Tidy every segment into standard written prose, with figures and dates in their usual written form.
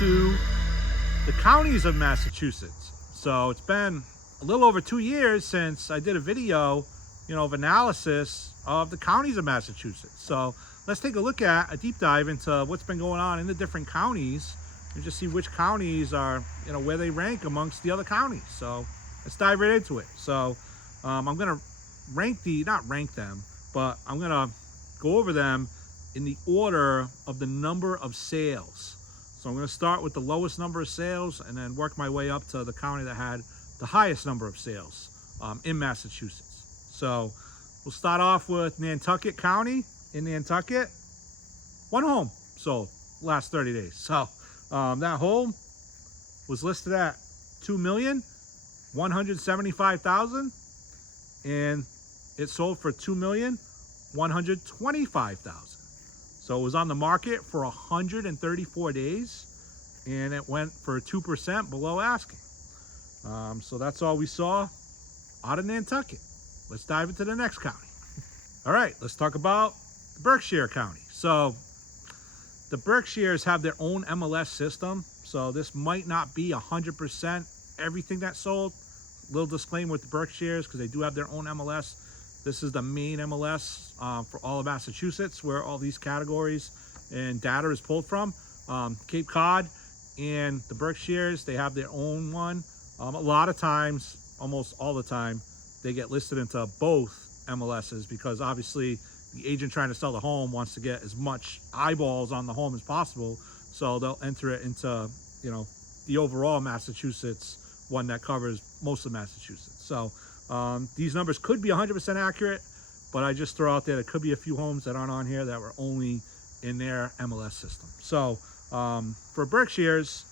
to the counties of Massachusetts. So it's been a little over 2 years since I did a video, of analysis of the counties of Massachusetts. So let's take a look at a deep dive into what's been going on in the different counties and just see which counties are, where they rank amongst the other counties. So let's dive right into it. So I'm going to not rank them, but I'm going to go over them in the order of the number of sales. So I'm going to start with the lowest number of sales and then work my way up to the county that had the highest number of sales in Massachusetts. So we'll start off with Nantucket County. In Nantucket, one home sold last 30 days. So that home was listed at $2,175,000 and it sold for $2,125,000. So it was on the market for 134 days and it went for 2% below asking. So that's all we saw out of Nantucket. Let's dive into the next county. All right, let's talk about Berkshire County. So the Berkshires have their own MLS system. So this might not be 100% everything that sold. Little disclaimer with the Berkshires, because they do have their own MLS. This is the main MLS for all of Massachusetts, where all these categories and data is pulled from. Cape Cod and the Berkshires, they have their own one. A lot of times, almost all the time, they get listed into both MLSs because obviously the agent trying to sell the home wants to get as much eyeballs on the home as possible. So they'll enter it into, the overall Massachusetts one that covers most of Massachusetts. So these numbers could be 100% accurate, but I just throw out there could be a few homes that aren't on here that were only in their MLS system. So for Berkshires,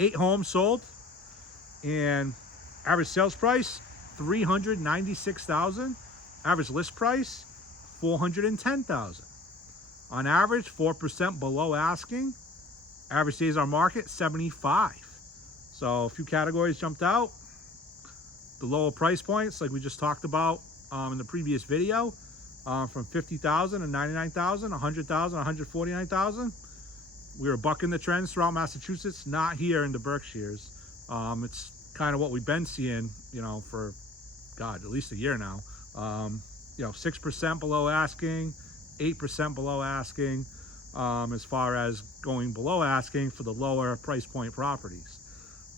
8 homes sold and average sales price $396,000. Average list price $410,000. On average, 4% below asking. Average days on market 75. So a few categories jumped out. The lower price points, like we just talked about in the previous video, from $50,000 to $99,000, $100,000, $149,000. We were bucking the trends throughout Massachusetts, not here in the Berkshires. It's kind of what we've been seeing, for at least a year now. 6% below asking, 8% below asking, as far as going below asking for the lower price point properties.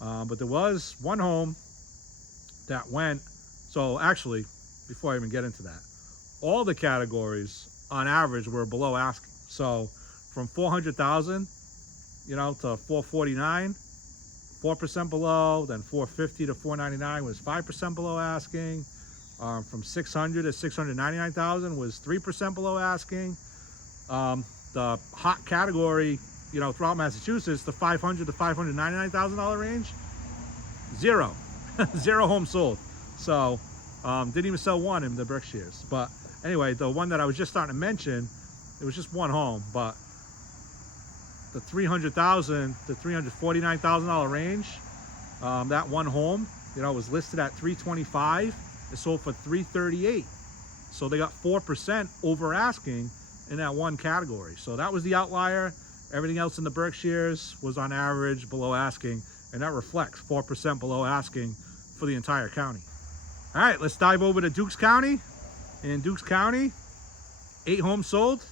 But there was one home that went, so actually, before I even get into that, all the categories on average were below asking. So from 400,000, to 449, 4% below, then 450 to 499 was 5% below asking. From 600 to 699,000 was 3% below asking. The hot category, throughout Massachusetts, the 500 to $599,000 range, zero, zero homes sold. So didn't even sell one in the Berkshires. But anyway, the one that I was just starting to mention, it was just one home, but the $300,000 to $349,000 range, that one home, was listed at $325,000. It sold for $338,000. So they got 4% over asking in that one category. So that was the outlier. Everything else in the Berkshires was on average below asking, and that reflects 4% below asking for the entire county. All right, let's dive over to Dukes County. In Dukes County, 8 homes sold.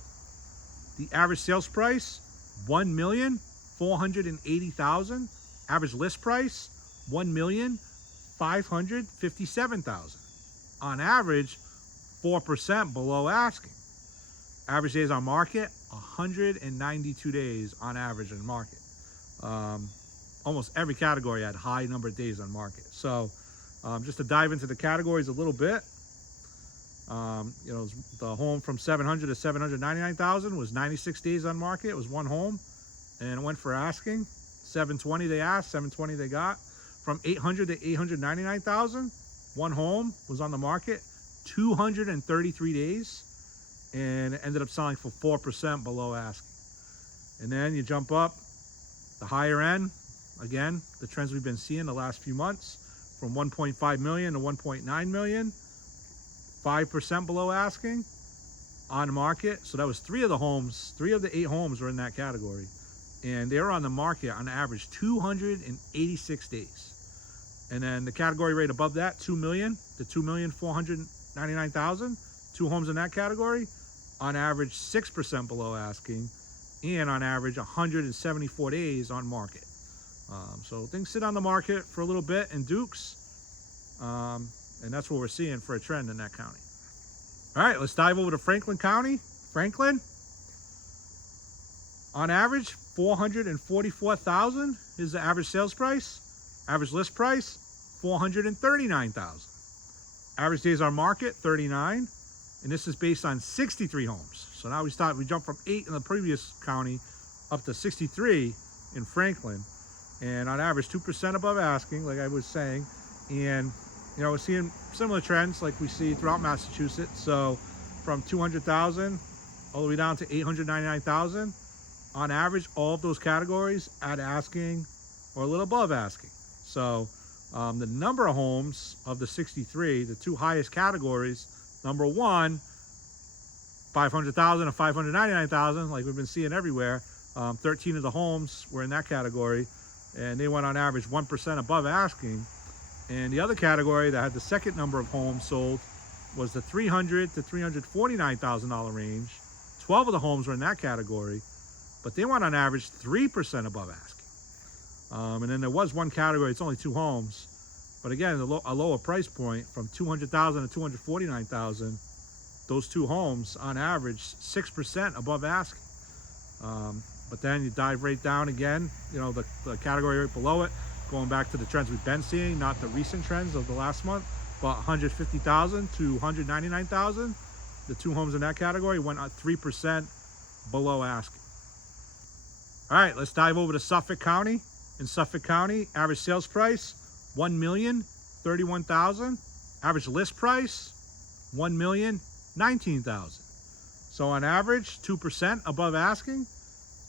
The average sales price, $1,480,000. Average list price, $1,557,000. On average, 4% below asking. Average days on market, 192 days on average in market. Almost every category had high number of days on market. So just to dive into the categories a little bit, the home from 700 to 799,000 was 96 days on market. It was one home, and it went for asking. 720 they asked, 720 they got. From 800 to 899,000, one home was on the market, 233 days, and it ended up selling for 4% below asking. And then you jump up the higher end. Again, the trends we've been seeing the last few months, from 1.5 million to 1.9 million, 5% below asking on the market. So that was 3 of the 8 homes were in that category. and they're on the market on average 286 days. And then the category rate above that, 2 million to 2,499,000, two homes in that category, on average 6% below asking, and on average 174 days on market. So things sit on the market for a little bit in Dukes, and that's what we're seeing for a trend in that county. All right, let's dive over to Franklin County. Franklin, on average, 444,000 is the average sales price. Average list price, 439,000. Average days on market, 39. And this is based on 63 homes. So now we jump from 8 in the previous county up to 63 in Franklin. And on average, 2% above asking, like I was saying. And, you know, we're seeing similar trends like we see throughout Massachusetts. So from 200,000 all the way down to 899,000. On average, all of those categories at asking or a little above asking. So the number of homes of the 63, the two highest categories, number one, 500,000 and 599,000, like we've been seeing everywhere. 13 of the homes were in that category, and they went on average 1% above asking. And the other category that had the second number of homes sold was the $300,000 to $349,000 range. 12 of the homes were in that category, but they went on average 3% above asking. And then there was one category, it's only two homes, but again, a lower price point from 200,000 to 249,000. Those two homes on average 6% above asking. But then you dive right down again, you know, the category right below it, going back to the trends we've been seeing, not the recent trends of the last month, but 150,000 to 199,000. The two homes in that category went at 3% below asking. All right, let's dive over to Suffolk County. In Suffolk County, average sales price, $1,031,000. Average list price, $1,019,000. So on average, 2% above asking.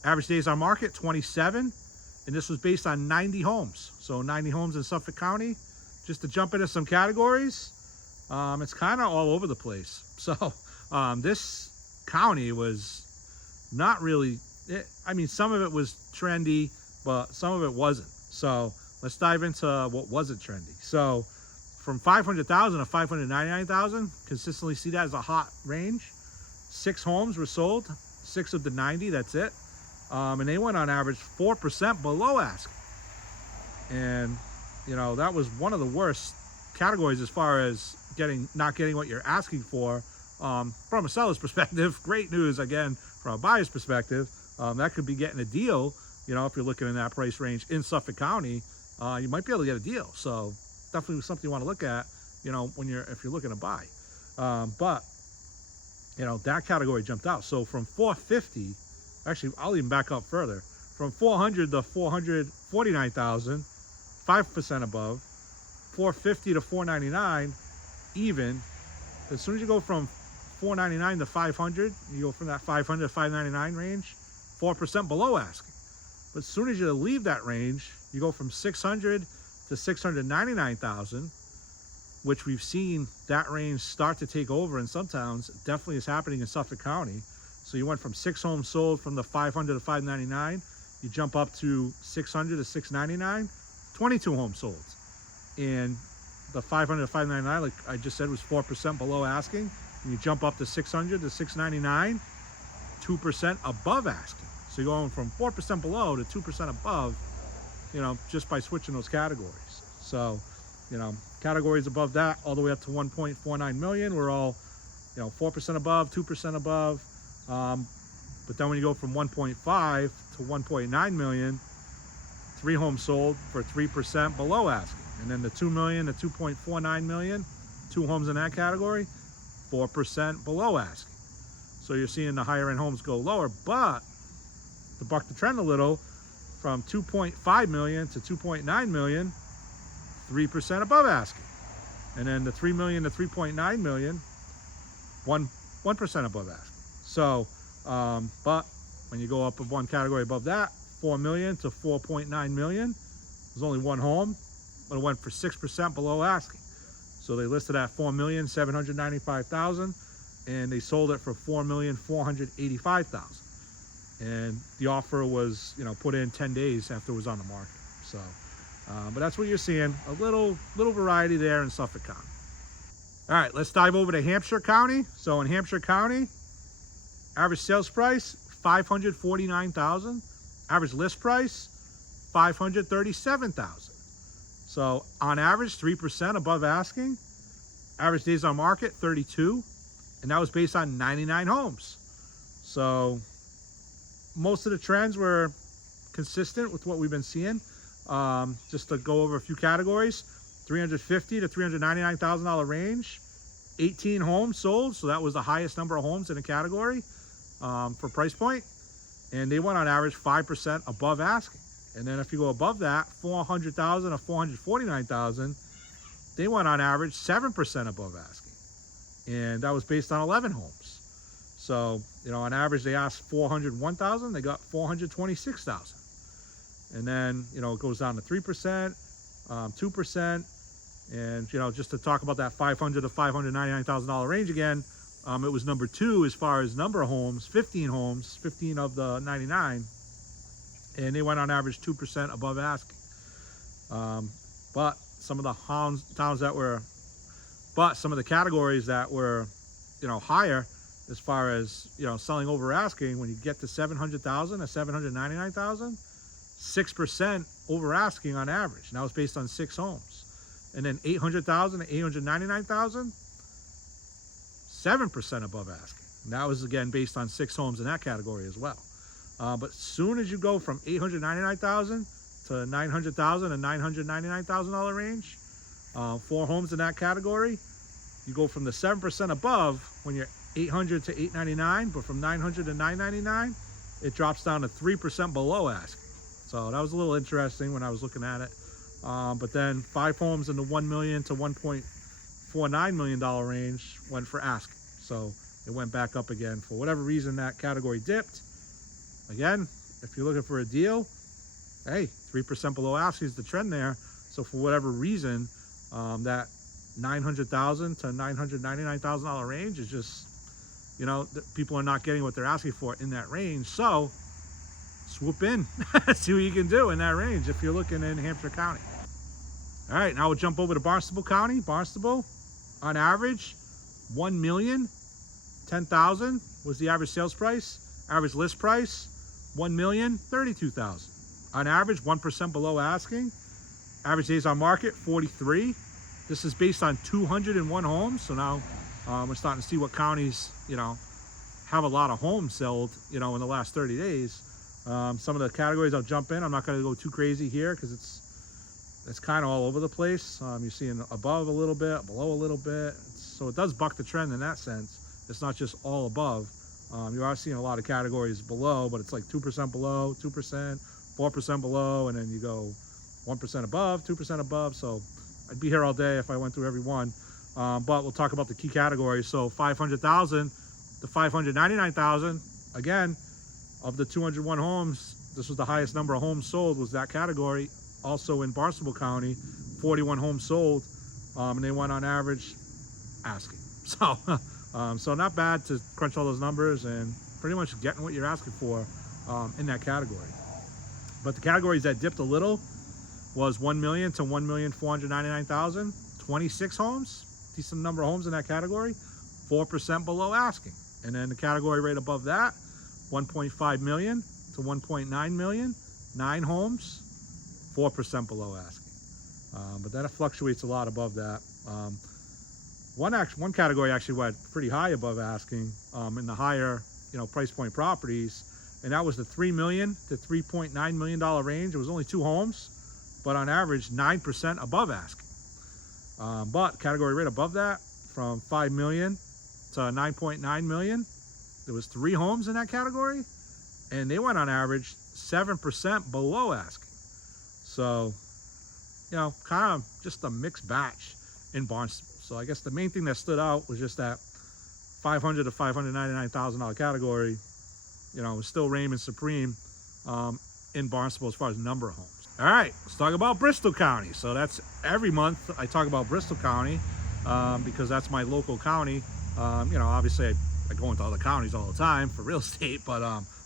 Average days on market, 27. And this was based on 90 homes. So 90 homes in Suffolk County. Just to jump into some categories, it's kind of all over the place. So this county was not really, I mean, some of it was trendy, but some of it wasn't. So let's dive into what wasn't trendy. So from 500,000 to 599,000, consistently see that as a hot range. 6 homes were sold, 6 of the 90, that's it. And they went on average 4% below asking. And, you know, that was one of the worst categories as far as not getting what you're asking for. From a seller's perspective, great news. Again, from a buyer's perspective, that could be getting a deal. You know, if you're looking in that price range in Suffolk County, you might be able to get a deal. So definitely something you want to look at, you know, if you're looking to buy. But, you know, that category jumped out. So from 450, actually, I'll even back up further. From 400 to 449,000, 5% above. 450 to 499, even. As soon as you go from 499 to 500, you go from that 500 to 599 range, 4% below asking. But as soon as you leave that range, you go from 600 to 699,000, which we've seen that range start to take over in some towns. It definitely is happening in Suffolk County. So you went from 6 homes sold from the 500 to 599, you jump up to 600 to 699, 22 homes sold. And the 500 to 599, like I just said, was 4% below asking. And you jump up to 600 to 699, 2% above asking. So you're going from 4% below to 2% above, you know, just by switching those categories. So, you know, categories above that all the way up to 1.49 million, we're all, you know, 4% above, 2% above. But then when you go from 1.5 to 1.9 million, 3 homes sold for 3% below asking. And then the 2 million to 2.49 million, 2 homes in that category, 4% below asking. So you're seeing the higher end homes go lower, but to buck the trend a little, from 2.5 million to 2.9 million, 3% above asking. And then the 3 million to 3.9 million, 1% above asking. So, but when you go up of one category above that, 4 million to 4.9 million, there's only one home, but it went for 6% below asking. So they listed at 4,795,000, and they sold it for 4,485,000. and the offer was, put in 10 days after it was on the market. So, but that's what you're seeing, a little variety there in Suffolk County. All right, let's dive over to Hampshire County. So in Hampshire County, average sales price, $549,000. Average list price, $537,000. So on average, 3% above asking. Average days on market, 32. And that was based on 99 homes. So most of the trends were consistent with what we've been seeing. Just to go over a few categories, $350,000 to $399,000 range, 18 homes sold. So that was the highest number of homes in the category for price point. And they went on average 5% above asking. And then if you go above that, $400,000 to $449,000, they went on average 7% above asking. And that was based on 11 homes. So, on average, they asked $401,000, they got $426,000. And then, it goes down to 3%, 2%. And, just to talk about that $500,000 to $599,000 range again, it was number 2 as far as number of homes, 15 homes, 15 of the 99. And they went on average 2% above asking. But some of the towns that were, some of the categories that were, higher as far as, selling over asking, when you get to $700,000 to $799,000, 6% over asking on average. And that was based on 6 homes. And then $800,000 to $899,000, 7% above asking. And that was again based on 6 homes in that category as well. But as soon as you go from $899,000 to $900,000 to $999,000 range, 4 homes in that category, you go from the 7% above when you're $800 to $899, but from $900 to $999, it drops down to 3% below asking. So that was a little interesting when I was looking at it. But then 5 homes in the $1 million to $1.49 million range went for asking. So it went back up again. For whatever reason, that category dipped. Again, if you're looking for a deal, hey, 3% below asking is the trend there. So for whatever reason, that $900,000 to $999,000 range is just, people are not getting what they're asking for in that range. So swoop in, see what you can do in that range if you're looking in Hampshire County. All right, now we'll jump over to Barnstable County. Barnstable, on average, $1,010,000 was the average sales price. Average list price, $1,032,000. On average, 1% below asking. Average days on market, 43. This is based on 201 homes. So now we're starting to see what counties, have a lot of homes sold, in the last 30 days. Some of the categories I'll jump in. I'm not going to go too crazy here because it's kind of all over the place. You're seeing above a little bit, below a little bit. So it does buck the trend in that sense. It's not just all above. You are seeing a lot of categories below, but it's like 2% below, 2%, 4% below, and then you go 1% above, 2% above. So I'd be here all day if I went through every one. But we'll talk about the key categories. So $500,000 to $599,000. Again, of the 201 homes, this was the highest number of homes sold, was that category. Also in Barnstable County, 41 homes sold, and they went on average asking. So, so not bad to crunch all those numbers and pretty much getting what you're asking for in that category. But the categories that dipped a little was $1 million to $1,499,000, 26 homes, decent number of homes in that category, 4% below asking. And then the category right above that, $1.5 million to $1.9 million, 9 homes, 4% below asking. But that fluctuates a lot above that. One category actually went pretty high above asking in the higher price point properties, and that was the $3 million to $3.9 million range. It was only 2 homes, but on average 9% above asking. But category right above that, from $5 million to $9.9 million, there was 3 homes in that category, and they went on average 7% below asking. So, kind of just a mixed batch in Barnstable. So I guess the main thing that stood out was just that $500,000 to $599,000 category, was still reigning supreme in Barnstable as far as number of homes. All right, let's talk about Bristol County. So that's every month I talk about Bristol County because that's my local county. Obviously I go into other counties all the time for real estate, but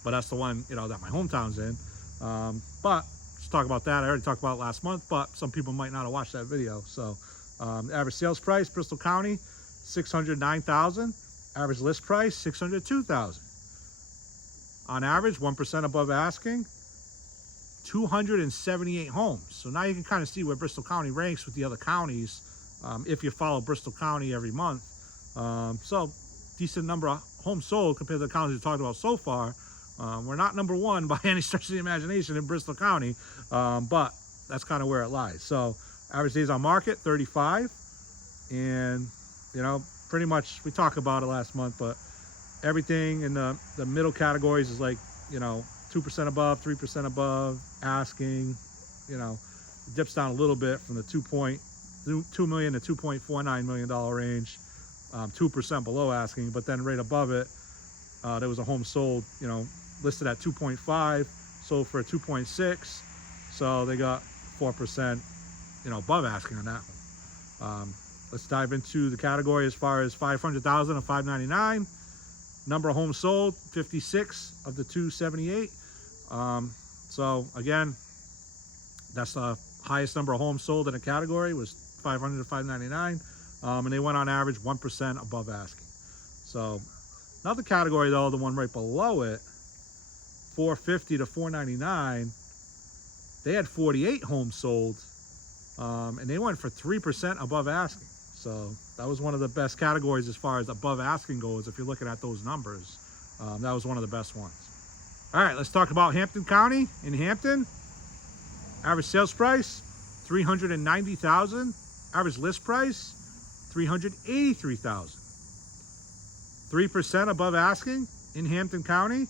but that's the one, you know, that my hometown's in. But let's talk about that. I already talked about it last month, but some people might not have watched that video. So average sales price, Bristol County, $609,000. Average list price, $602,000. On average, 1% above asking, 278 homes. So now you can kind of see where Bristol County ranks with the other counties if you follow Bristol County every month. So decent number of homes sold compared to the counties we talked about so far. We're not number one by any stretch of the imagination in Bristol County, but that's kind of where it lies. So average days on market, 35. And, you know, pretty much, we talked about it last month, but everything in the middle categories is like, you know, 2% above, 3% above, asking, you know, it dips down a little bit from the $2 million to $2.49 million range, 2% below asking, but then right above it, there was a home sold, you know, listed at 2.5, sold for 2.6, so they got 4%, you know, above asking on that one. Let's dive into the category as far as 500,000 of 599. Number of homes sold, 56 of the 278. So again, that's the highest number of homes sold in a category, was 500 to 599, and they went on average 1% above asking. So another category though, the one right below it, 450 to 499, they had 48 homes sold, and they went for 3% above asking. So that was one of the best categories as far as above asking goes. If you're looking at those numbers, that was one of the best ones. All right, let's talk about Hampden County. In Hampden, average sales price, $390,000. Average list price, $383,000. 3% above asking in Hampden County,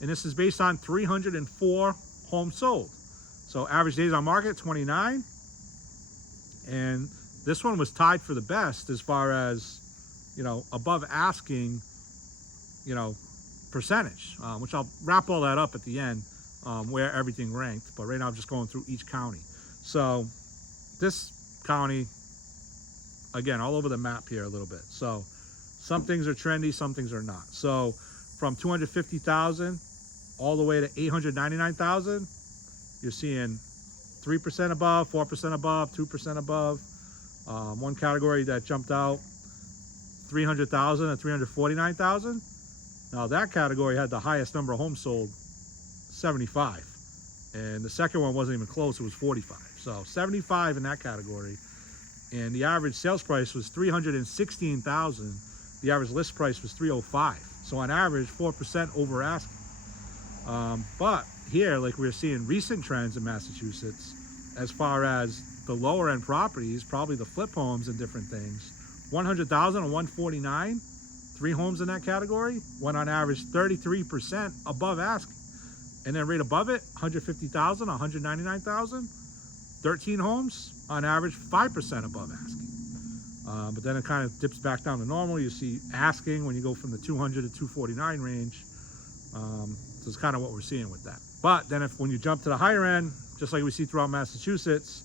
and this is based on 304 homes sold. So average days on market, 29. And this one was tied for the best as far as, you know, above asking, you know, percentage, which I'll wrap all that up at the end, where everything ranked. But right now I'm just going through each county. So this county, again, all over the map here a little bit. So some things are trendy, some things are not. So from 250,000 all the way to 899,000, you're seeing 3% above, 4% above, 2% above. One category that jumped out, 300,000 and 349,000. Now that category had the highest number of homes sold, 75. And the second one wasn't even close, it was 45. So 75 in that category. And the average sales price was 316,000. The average list price was 305. So on average, 4% over asking. But here, like we're seeing recent trends in Massachusetts, as far as the lower end properties, probably the flip homes and different things, 100,000 and 149, 3 homes in that category, went on average 33% above asking. And then right above it, 150,000, 199,000, 13 homes, on average 5% above asking. But then it kind of dips back down to normal. You see asking when you go from the 200 to 249 range. So it's kind of what we're seeing with that. But then when you jump to the higher end, just like we see throughout Massachusetts,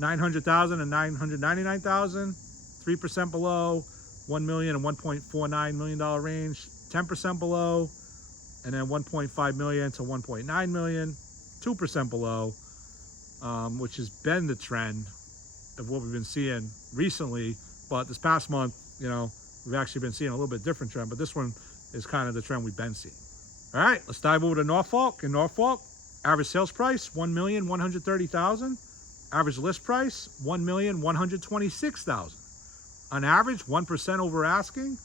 900,000 and 999,000, 3% below, 1 million and $1.49 million range, 10% below, and then 1.5 million to 1.9 million, 2% below, which has been the trend of what we've been seeing recently. But this past month, you know, we've actually been seeing a little bit different trend, but this one is kind of the trend we've been seeing. All right, let's dive over to Norfolk. In Norfolk, average sales price, $1,130,000. Average list price, $1,126,000. On average, 1% over asking.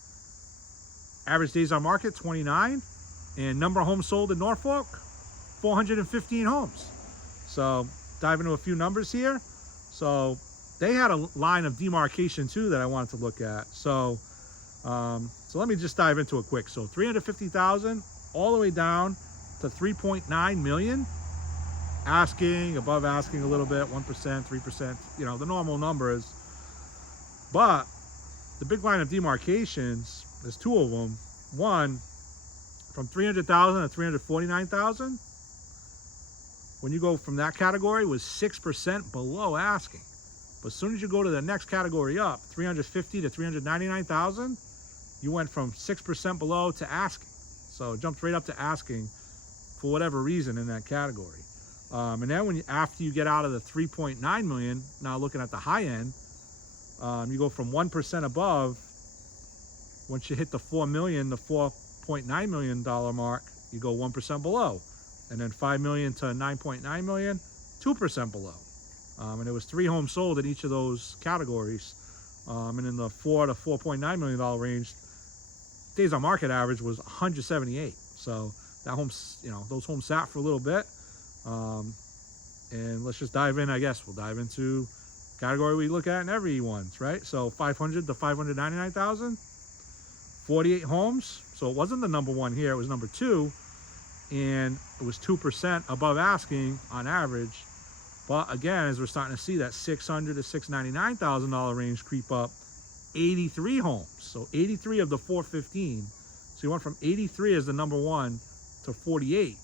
Average days on market, 29. And number of homes sold in Norfolk, 415 homes. So dive into a few numbers here. So they had a line of demarcation too that I wanted to look at. So let me just dive into it quick. So 350,000 all the way down to 3.9 million. Asking, above asking a little bit, 1%, 3%, you know, the normal numbers. But the big line of demarcations, there's 2 of them. One, from 300,000 to 349,000, when you go from that category, was 6% below asking. But as soon as you go to the next category up, 350 to 399,000, you went from 6% below to asking. So it jumped right up to asking for whatever reason in that category. And then after you get out of the 3.9 million, now looking at the high end, you go from 1% above. Once you hit the 4 million, the $4.9 million mark, you go 1% below. And then 5 million to 9.9 million, 2% below. And there was 3 homes sold in each of those categories. And in the $4 to $4.9 million range, days on market average was 178. So that homes, those homes sat for a little bit. And let's just dive in, I guess. We'll dive into category we look at in every one, right? So 500 to 599,000, 48 homes. So it wasn't the number one here, it was number 2. And it was 2% above asking on average. But again, as we're starting to see that $600,000 to $699,000 range creep up, 83 homes. So 83 of the 415. So you went from 83 as the number 1 to 48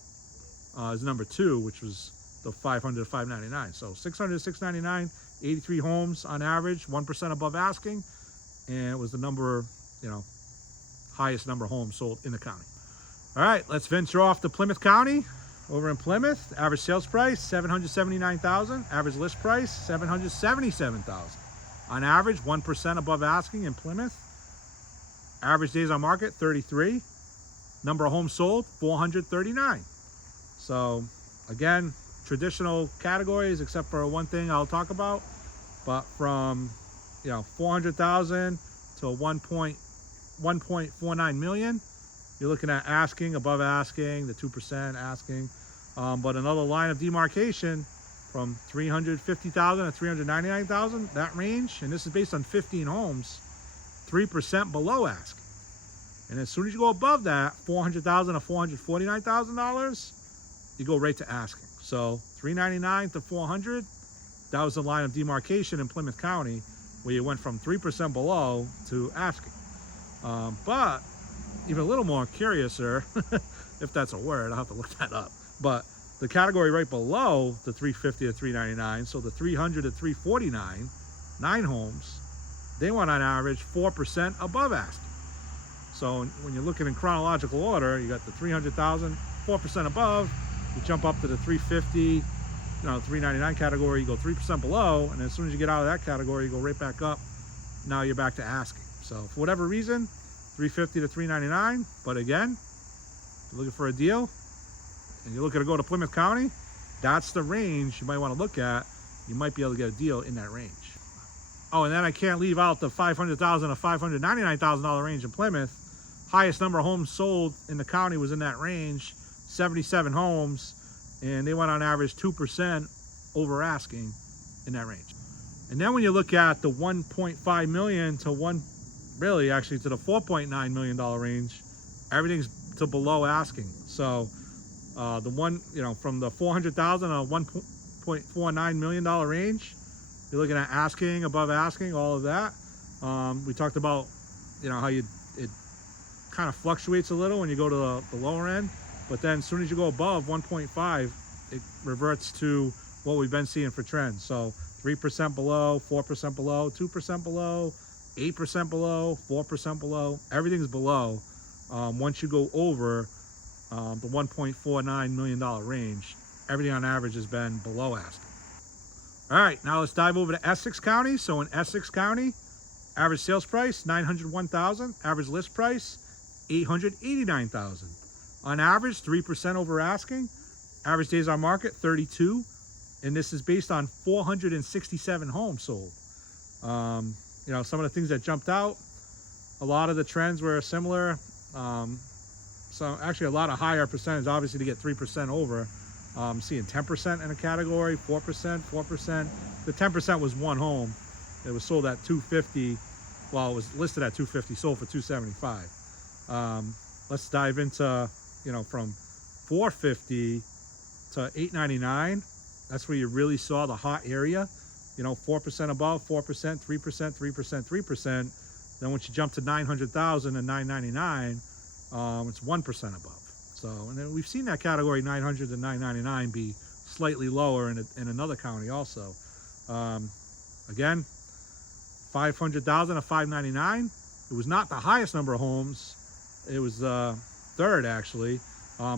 as number 2, which was the 500 to 599. So 600 to 699, 83 homes on average, 1% above asking, and it was the number, highest number of homes sold in the county. All right, let's venture off to Plymouth County. Over in Plymouth, average sales price $779,000, average list price $777,000. On average, 1% above asking in Plymouth. Average days on market 33. Number of homes sold 439. So again, traditional categories except for one thing I'll talk about. But from 400,000 to 1.49 million, you're looking at asking, above asking, the 2% asking. But another line of demarcation from 350,000 to 399,000, that range, and this is based on 15 homes, 3% below asking. And as soon as you go above that, $400,000 to $449,000, you go right to asking. So 399 to 400, that was the line of demarcation in Plymouth County, where you went from 3% below to asking. But even a little more curiouser, if that's a word, I'll have to look that up. But the category right below the 350 to 399, so the 300 to 349, 9 homes, they went on average 4% above asking. So when you're looking in chronological order, you got the 300,000, 4% above, you jump up to the 350, 399 category, you go 3% below, and as soon as you get out of that category, you go right back up. Now you're back to asking. So for whatever reason, 350 to 399, but again, if you're looking for a deal and you're looking to go to Plymouth County, that's the range you might want to look at. You might be able to get a deal in that range. Oh, and then I can't leave out the $500,000 to $599,000 range in Plymouth. Highest number of homes sold in the county was in that range, 77 homes, and they went on average 2% over asking in that range. And then when you look at the 1.5 million to to the $4.9 million range, everything's to below asking. So the one, from the 400,000 to $1.49 million range, you're looking at asking, above asking, all of that. We talked about, how it kind of fluctuates a little when you go to the lower end, but then as soon as you go above 1.5, it reverts to what we've been seeing for trends. So 3% below, 4% below, 2% below, 8% below, 4% below, everything's below. Once you go over the $1.49 million range, everything on average has been below asking. All right, now let's dive over to Essex County. So in Essex County, average sales price $901,000, average list price $889,000. On average, 3% over asking. Average days on market 32, and this is based on 467 homes sold. Some of the things that jumped out, a lot of the trends were similar. So actually a lot of higher percentage, obviously, to get 3% over. Seeing 10% in a category, 4%, 4%. The 10% was one home. It was sold at 250. Well, it was listed at 250, sold for 275. Let's dive into, from 450 to 899. That's where you really saw the hot area. 4% above, 4%, 3%, 3%, 3%. Then once you jump to 900,000 and 999, it's 1% above. So, and then we've seen that category 900 to 999 be slightly lower in another county also. Again, 500,000 to 599. It was not the highest number of homes. It was third actually.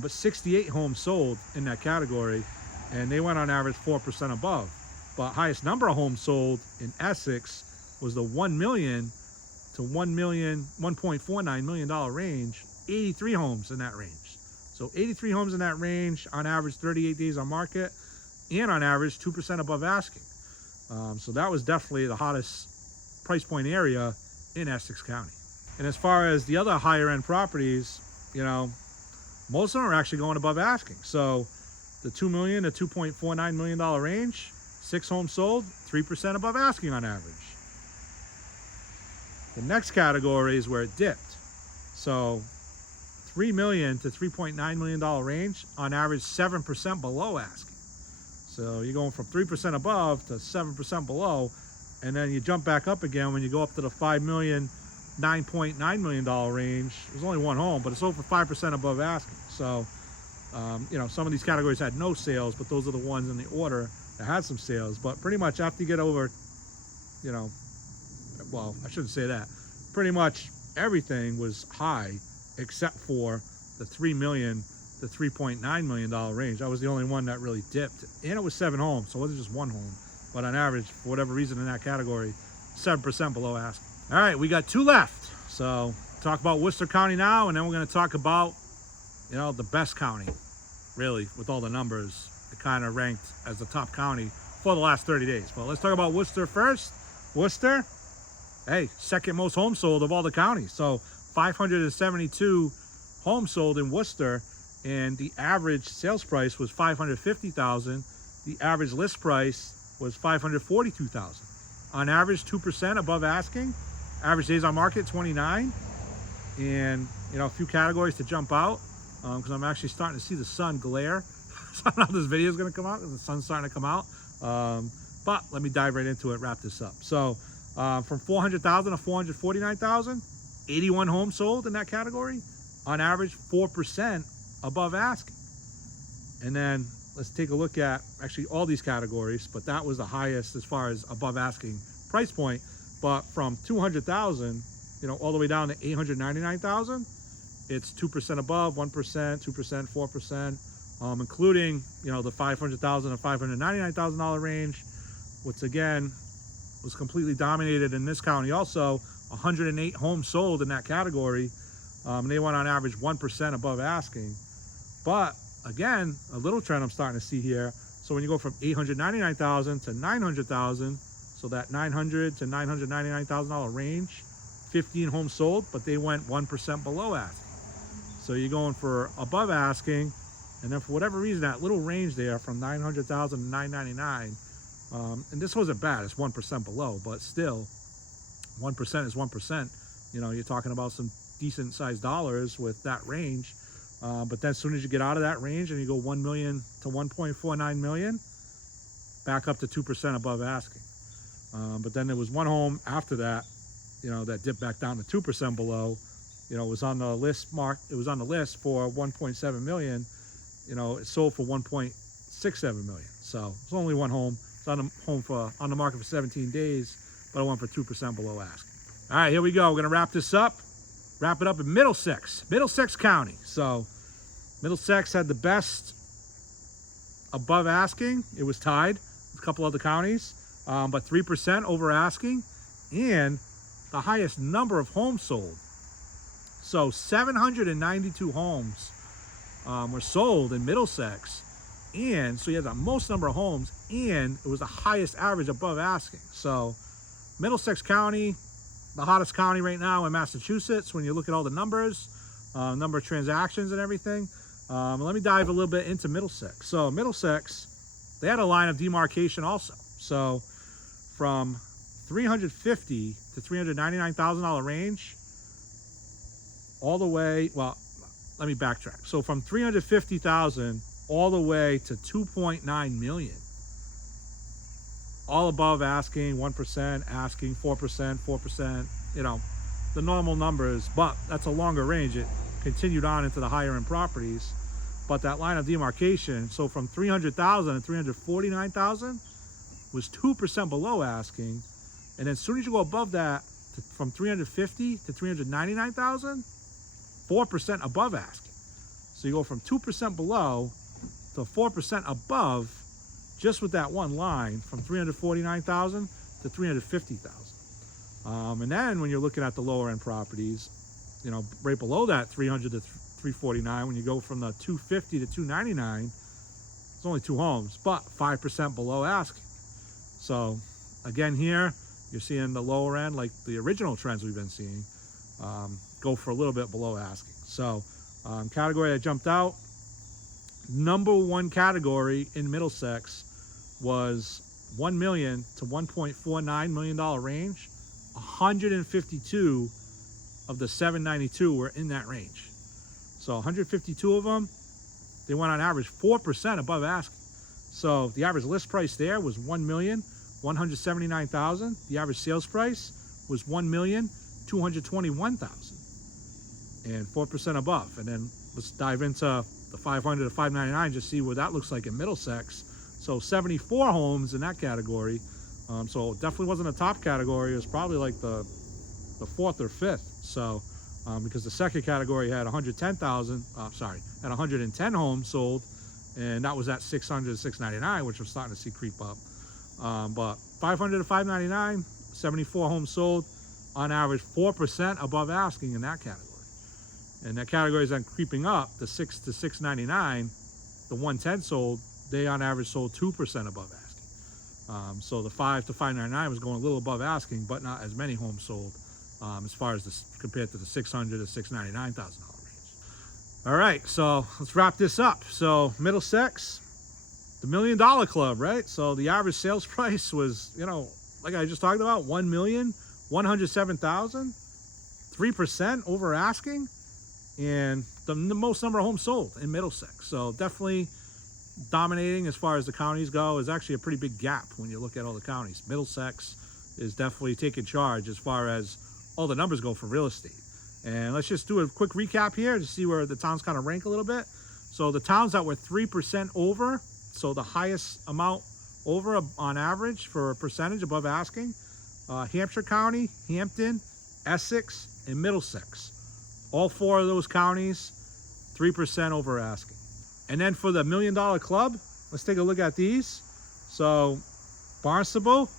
but 68 homes sold in that category, and they went on average 4% above. But highest number of homes sold in Essex was the $1 million to $1.49 million range, 83 homes in that range. So 83 homes in that range, on average 38 days on market, and on average 2% above asking. So that was definitely the hottest price point area in Essex County. And as far as the other higher end properties, you know, most of them are actually going above asking. So the $2 million to $2.49 million range, 6 homes sold, 3% above asking on average. The next category is where it dipped. So $3 million to $3.9 million range, on average 7% below asking. So you're going from 3% above to 7% below, and then you jump back up again when you go up to the $5 million, $9.9 million range. There's only one home, but it's over 5% above asking. So, you know, some of these categories had no sales, but those are the ones in the order that had some sales. But pretty much after you get over, you know, well, I shouldn't say that. Pretty much everything was high except for the $3 million to $3.9 million range. That was the only one that really dipped. And it was 7 homes, so it wasn't just one home. But on average, for whatever reason in that category, 7% below asking. All right, we got 2 left. So talk about Worcester County now, and then we're going to talk about, you know, the best county, really, with all the numbers. It kind of ranked as the top county for the last 30 days. But let's talk about Worcester first. Worcester, hey, second most homes sold of all the counties. So 572 homes sold in Worcester, and the average sales price was $550,000. The average list price was $542,000. On average, 2% above asking. Average days on market, 29. And, you know, a few categories to jump out, because I'm actually starting to see the sun glare. So I don't know how this video is going to come out, because the sun's starting to come out. But let me dive right into it, wrap this up. So from 400,000 to 449,000, 81 homes sold in that category. On average, 4% above asking. And then let's take a look at actually all these categories, but that was the highest as far as above asking price point. But from 200,000, you know, all the way down to 899,000, it's 2% above, 1%, 2%, 4%, including, you know, the $500,000 to $599,000 range, which again was completely dominated in this county. Also, 108 homes sold in that category, and they went on average 1% above asking. But again, a little trend I'm starting to see here. So when you go from 899,000 to 900,000, so that $900,000 to $999,000 range, 15 homes sold, but they went 1% below asking. So you're going for above asking, and then for whatever reason, that little range there from 900,000 to 999, and this wasn't bad, it's 1% below, but still, 1% is 1%. You know, you're talking about some decent sized dollars with that range. But then as soon as you get out of that range and you go 1 million to 1.49 million, back up to 2% above asking. But then there was one home after that, you know, that dipped back down to 2% below. You know, it was on the list it was on the list for 1.7 million. You know, it sold for 1.67 million. So it's only one home. It's on the market for 17 days, but it went for 2% below asking. All right, here we go. We're gonna wrap this up. Wrap it up in Middlesex County. So Middlesex had the best above asking. It was tied with a couple other counties, but 3% over asking, and the highest number of homes sold. So 792 homes were sold in Middlesex, and so you had the most number of homes, and it was the highest average above asking. So Middlesex County, the hottest county right now in Massachusetts when you look at all the numbers, number of transactions and everything. Let me dive a little bit into Middlesex. So Middlesex, they had a line of demarcation also. So from $350,000 to $399,000 range, all the way, well, let me backtrack. So from $350,000 all the way to $2.9 million. All above asking, 1%, asking, 4%, 4%, you know, the normal numbers, but that's a longer range. It continued on into the higher end properties, but that line of demarcation, so from 300,000 to 349,000 was 2% below asking. And then as soon as you go above that, from 350 to 399,000, 4% above asking. So you go from 2% below to 4% above just with that one line, from 349,000 to 350,000. And then when you're looking at the lower end properties, you know, right below that 300 to 349, when you go from the 250 to 299, it's only 2 homes, but 5% below asking. So again, here you're seeing the lower end, like the original trends we've been seeing, go for a little bit below asking. So category that jumped out, number one category in Middlesex was $1 million to $1.49 million range. 152 of the 792 were in that range. So 152 of them, they went on average 4% above asking. So the average list price there was $1,179,000. The average sales price was $1,221,000, and 4% above. And then let's dive into the 500 to 599, just see what that looks like in Middlesex. So 74 homes in that category. So it definitely wasn't a top category. It was probably like the 4th or 5th. So because the second category had 110,000, had 110 homes sold, and that was at 600 to 699, which we're starting to see creep up. But 500 to 599, 74 homes sold, on average 4% above asking in that category. And that category is then creeping up. The 6 to 699, the 110 sold, they on average sold 2% above asking. So the 5 to 599 was going a little above asking, but not as many homes sold as far as this compared to the 600 to 699,000 dollar range. All right, so let's wrap this up. So Middlesex, the $1 Million Club, right? So the average sales price was, you know, like I just talked about, $1,107,000, 3% over asking, and the most number of homes sold in Middlesex. So definitely dominating as far as the counties go. Is actually a pretty big gap when you look at all the counties. Middlesex is definitely taking charge as far as all the numbers go for real estate. And let's just do a quick recap here to see where the towns kind of rank a little bit. So the towns that were 3% over, so the highest amount over on average for a percentage above asking, Hampshire County, Hampden, Essex, and Middlesex. All 4 of those counties, 3% over asking. And then for the $1 Million Club, let's take a look at these. So Barnstable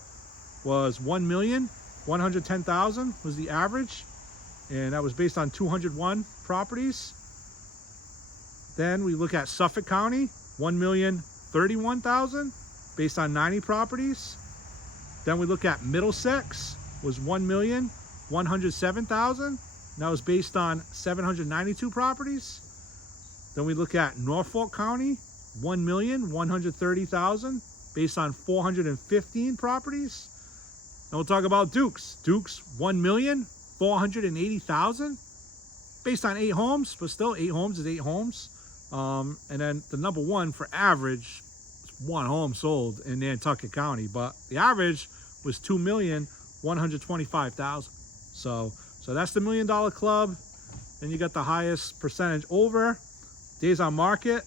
was $1,110,000 was the average, and that was based on 201 properties. Then we look at Suffolk County, $1,031,000 based on 90 properties. Then we look at Middlesex, was $1,107,000. That was based on 792 properties. Then we look at Norfolk County, $1,130,000 based on 415 properties. Then we'll talk about Dukes. Dukes, $1,480,000 based on 8 homes, but still 8 homes is 8 homes. And then the number one for average, 1 home sold in Nantucket County, but the average was $2,125,000. So that's the $1 Million Club. Then you got the highest percentage over. Days on market,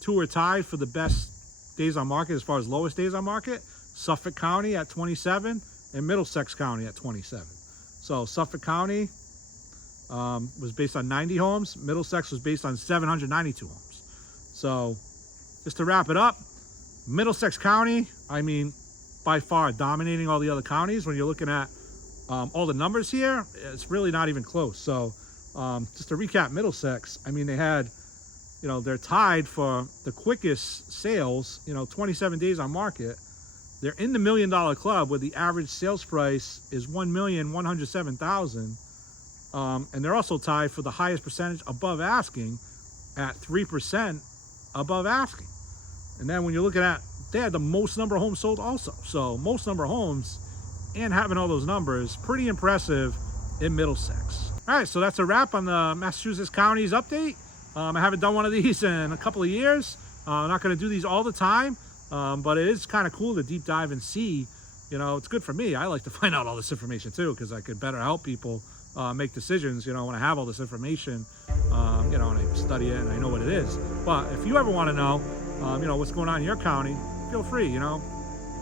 2 are tied for the best days on market as far as lowest days on market. Suffolk County at 27 and Middlesex County at 27. So Suffolk County was based on 90 homes. Middlesex was based on 792 homes. So just to wrap it up, Middlesex County, I mean, by far dominating all the other counties. When you're looking at all the numbers here, it's really not even close. So just to recap Middlesex, I mean, they had, you know, they're tied for the quickest sales, you know, 27 days on market. They're in the $1 Million Club where the average sales price is $1,107,000. And they're also tied for the highest percentage above asking at 3% above asking. And then when you're looking at, they had the most number of homes sold also. So most number of homes and having all those numbers, pretty impressive in Middlesex. All right, so that's a wrap on the Massachusetts counties update. I haven't done one of these in a couple of years. I'm not going to do these all the time, but it is kind of cool to deep dive and see. You know, it's good for me. I like to find out all this information too, because I could better help people make decisions, you know, when I have all this information, you know, and I study it and I know what it is. But if you ever want to know, you know, what's going on in your county, feel free, you know,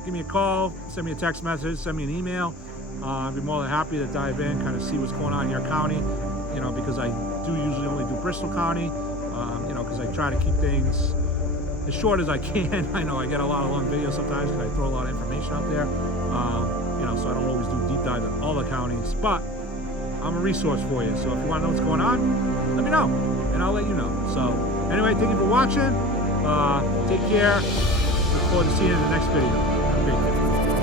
give me a call, send me a text message, send me an email. I'd be more than happy to dive in, kind of see what's going on in your county, you know, because I do usually only do Bristol County, You know, because I try to keep things as short as I can. I know I get a lot of long videos sometimes because I throw a lot of information out there. You know, so I don't always do deep dives in all the counties, but I'm a resource for you. So if you want to know what's going on, let me know, and I'll let you know. So anyway, thank you for watching. Take care. Look forward to seeing you in the next video. Have a great day.